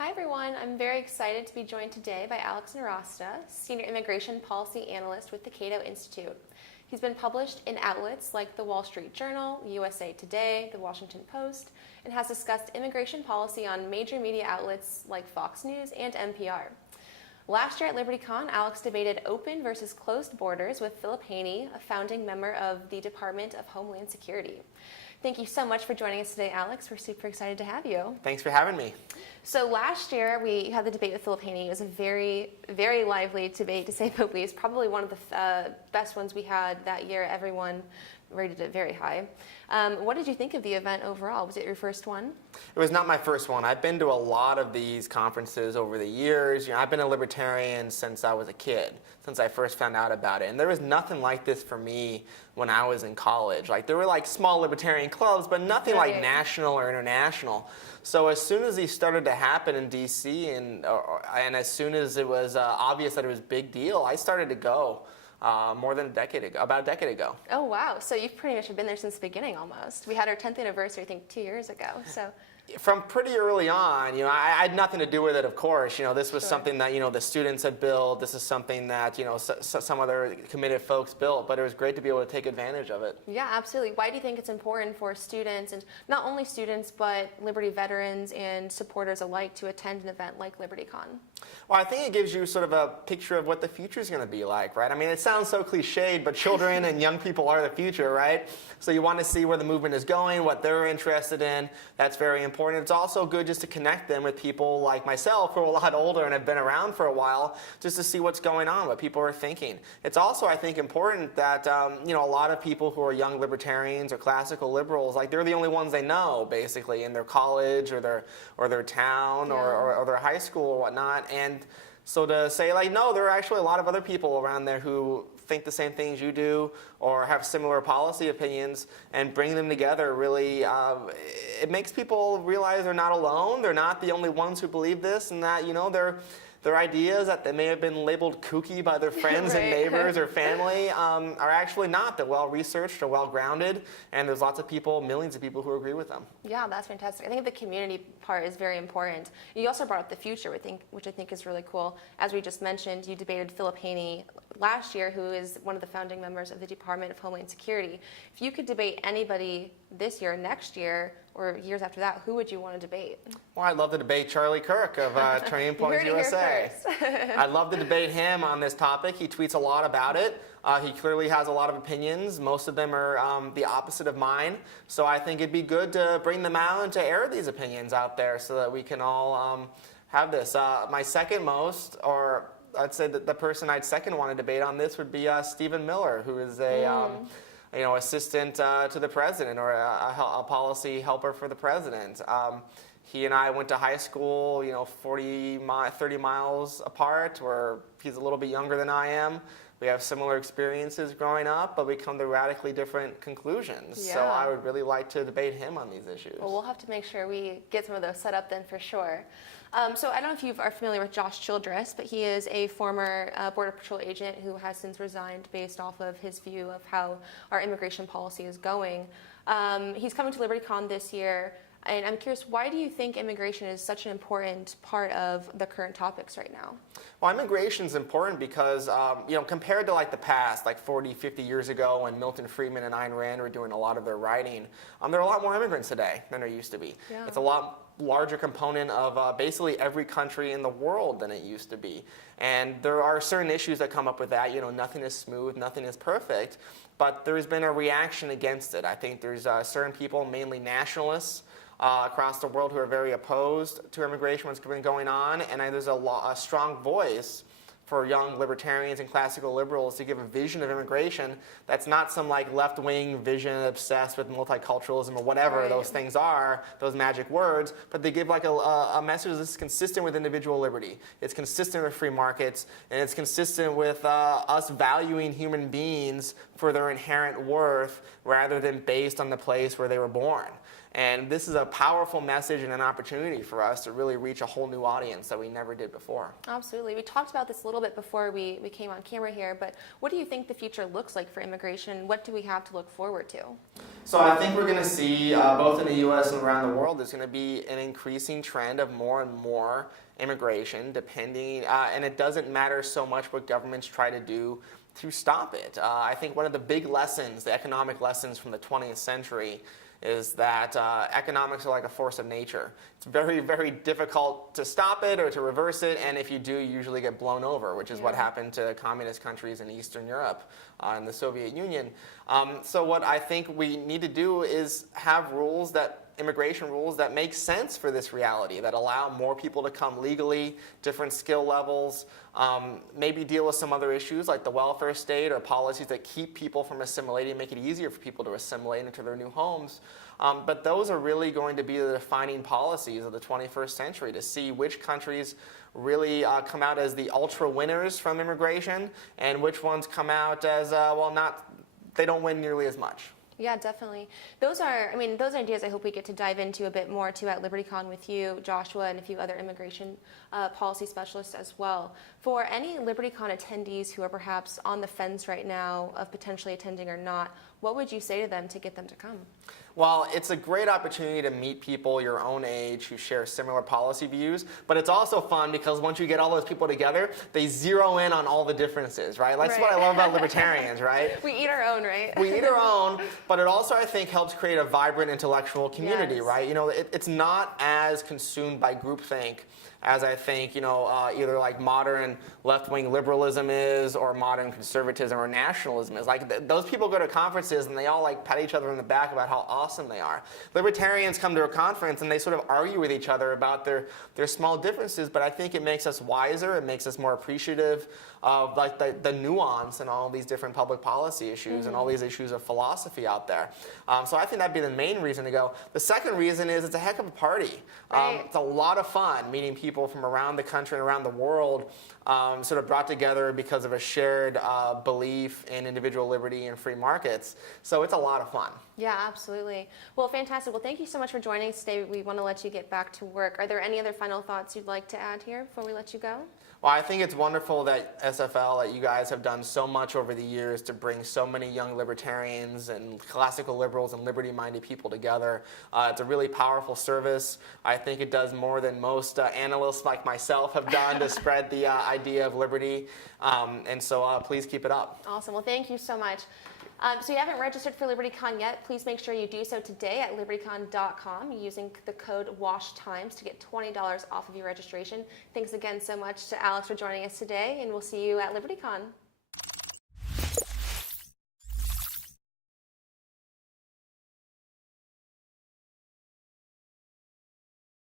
Hi everyone, I'm very excited to be joined today by Alex Nowrasteh, Senior Immigration Policy Analyst with the CATO Institute. He's been published in outlets like the Wall Street Journal, USA Today, the Washington Post, and has discussed immigration policy on major media outlets like Fox News and NPR. Last year at LibertyCon, Alex debated open versus closed borders with Philip Haney, a founding member of the Department of Homeland Security. Thank you so much for joining us today, Alex. We're super excited to have you. Thanks for having me. So last year we had the debate with Philip Haney. It was a very, very lively debate, to say the least. Probably one of the best ones we had that year. Everyone rated it very high. What did you think of the event overall? Was it your first one? It was not my first one. I've been to a lot of these conferences over the years. I've been a libertarian since I was a kid, since I first found out about it. And there was nothing like this for me when I was in college. Like, there were like small libertarian clubs, but nothing like national or international. So as soon as these started to happen in DC and as soon as it was obvious that it was a big deal, I started to go. More than a decade ago, about a decade ago. Oh, wow. So you've pretty much been there since the beginning almost. We had our 10th anniversary, I think, 2 years ago. So. From pretty early on, I had nothing to do with it, of course. This was something that, the students had built. This is something that, some other committed folks built, but it was great to be able to take advantage of it. Yeah, absolutely. Why do you think it's important for students, and not only students, but Liberty veterans and supporters alike, to attend an event like LibertyCon? Well, I think it gives you sort of a picture of what the future is going to be like, right? I mean, it sounds so cliched, but children and young people are the future, right? So you want to see where the movement is going, what they're interested in. That's very important. It's also good just to connect them with people like myself who are a lot older and have been around for a while, just to see what's going on, what people are thinking. It's also, I think, important that a lot of people who are young libertarians or classical liberals, like, they're the only ones they know, basically, in their college or their town or their high school or whatnot. And so to say, like, no, there are actually a lot of other people around there who think the same things you do or have similar policy opinions, and bring them together really, it makes people realize they're not alone. They're not the only ones who believe this, and that, their ideas that they may have been labeled kooky by their friends and neighbors or family are actually not. They're well-researched or well-grounded, and there's lots of people, millions of people, who agree with them. Yeah, that's fantastic. I think the community part is very important. You also brought up the future, which I think is really cool. As we just mentioned, you debated Philip Haney last year, who is one of the founding members of the Department of Homeland Security. If you could debate anybody this year, next year, or years after that, who would you want to debate? Well, I'd love to debate Charlie Kirk of Turning Point USA. I'd love to debate him on this topic. He tweets a lot about it. He clearly has a lot of opinions. Most of them are the opposite of mine. So I think it'd be good to bring them out and to air these opinions out there so that we can all have this. My second most, or I'd say that the person I'd second want to debate on this would be Stephen Miller, who is a assistant to the president, or a policy helper for the president. He and I went to high school, 30 miles apart, where he's a little bit younger than I am. We have similar experiences growing up, but we come to radically different conclusions. Yeah. So I would really like to debate him on these issues. Well, we'll have to make sure we get some of those set up then, for sure. So I don't know if you are familiar with Josh Childress, but he is a former Border Patrol agent who has since resigned based off of his view of how our immigration policy is going. He's coming to LibertyCon this year. And I'm curious, why do you think immigration is such an important part of the current topics right now? Well, immigration is important because, compared to like the past, like 40, 50 years ago when Milton Friedman and Ayn Rand were doing a lot of their writing, there are a lot more immigrants today than there used to be. Yeah. It's a lot larger component of basically every country in the world than it used to be. And there are certain issues that come up with that. Nothing is smooth, nothing is perfect, but there's been a reaction against it. I think there's certain people, mainly nationalists, across the world, who are very opposed to immigration, what's been going on, and there's a strong voice for young libertarians and classical liberals to give a vision of immigration that's not some like left-wing vision obsessed with multiculturalism or whatever those things are, those magic words, but they give like a message that's consistent with individual liberty. It's consistent with free markets, and it's consistent with us valuing human beings for their inherent worth rather than based on the place where they were born. And this is a powerful message and an opportunity for us to really reach a whole new audience that we never did before. Absolutely. We talked about this a little bit before we came on camera here, but what do you think the future looks like for immigration? What do we have to look forward to? So I think we're going to see, both in the U.S. and around the world, there's going to be an increasing trend of more and more immigration, depending, and it doesn't matter so much what governments try to do to stop it. I think one of the big lessons, the economic lessons from the 20th century, is that economics are like a force of nature. It's very, very difficult to stop it or to reverse it, and if you do, you usually get blown over, which is what happened to communist countries in Eastern Europe and the Soviet Union. So what I think we need to do is have rules immigration rules that make sense for this reality, that allow more people to come legally, different skill levels, maybe deal with some other issues like the welfare state or policies that keep people from assimilating, make it easier for people to assimilate into their new homes. But those are really going to be the defining policies of the 21st century, to see which countries really come out as the ultra winners from immigration and which ones come out as, they don't win nearly as much. Yeah, definitely. Those ideas I hope we get to dive into a bit more too at LibertyCon with you, Joshua, and a few other immigration policy specialists as well. For any LibertyCon attendees who are perhaps on the fence right now of potentially attending or not, what would you say to them to get them to come? Well, it's a great opportunity to meet people your own age who share similar policy views, but it's also fun because once you get all those people together, they zero in on all the differences, right? That's what I love about libertarians, right? We eat our own, right? We eat our own, but it also, I think, helps create a vibrant intellectual community, right? You know, it's not as consumed by groupthink as I think, either like modern left-wing liberalism is, or modern conservatism or nationalism is. Like those people go to conferences and they all like pat each other in the back about how awesome they are. Libertarians come to a conference and they sort of argue with each other about their small differences, but I think it makes us wiser, it makes us more appreciative of like the nuance in all these different public policy issues and all these issues of philosophy out there. So I think that'd be the main reason to go. The second reason is it's a heck of a party. Right. It's a lot of fun meeting people from around the country and around the world, sort of brought together because of a shared belief in individual liberty and free markets. So it's a lot of fun. Yeah, absolutely. Well, fantastic. Well, thank you so much for joining us today. We want to let you get back to work. Are there any other final thoughts you'd like to add here before we let you go? Well, I think it's wonderful that SFL, that you guys have done so much over the years to bring so many young libertarians and classical liberals and liberty-minded people together. It's a really powerful service. I think it does more than most analysts like myself have done to spread the idea of liberty. And so please keep it up. Awesome. Well, thank you so much. So you haven't registered for LibertyCon yet, please make sure you do so today at libertycon.com using the code WASHTIMES to get $20 off of your registration. Thanks again so much to Alex for joining us today, and we'll see you at LibertyCon.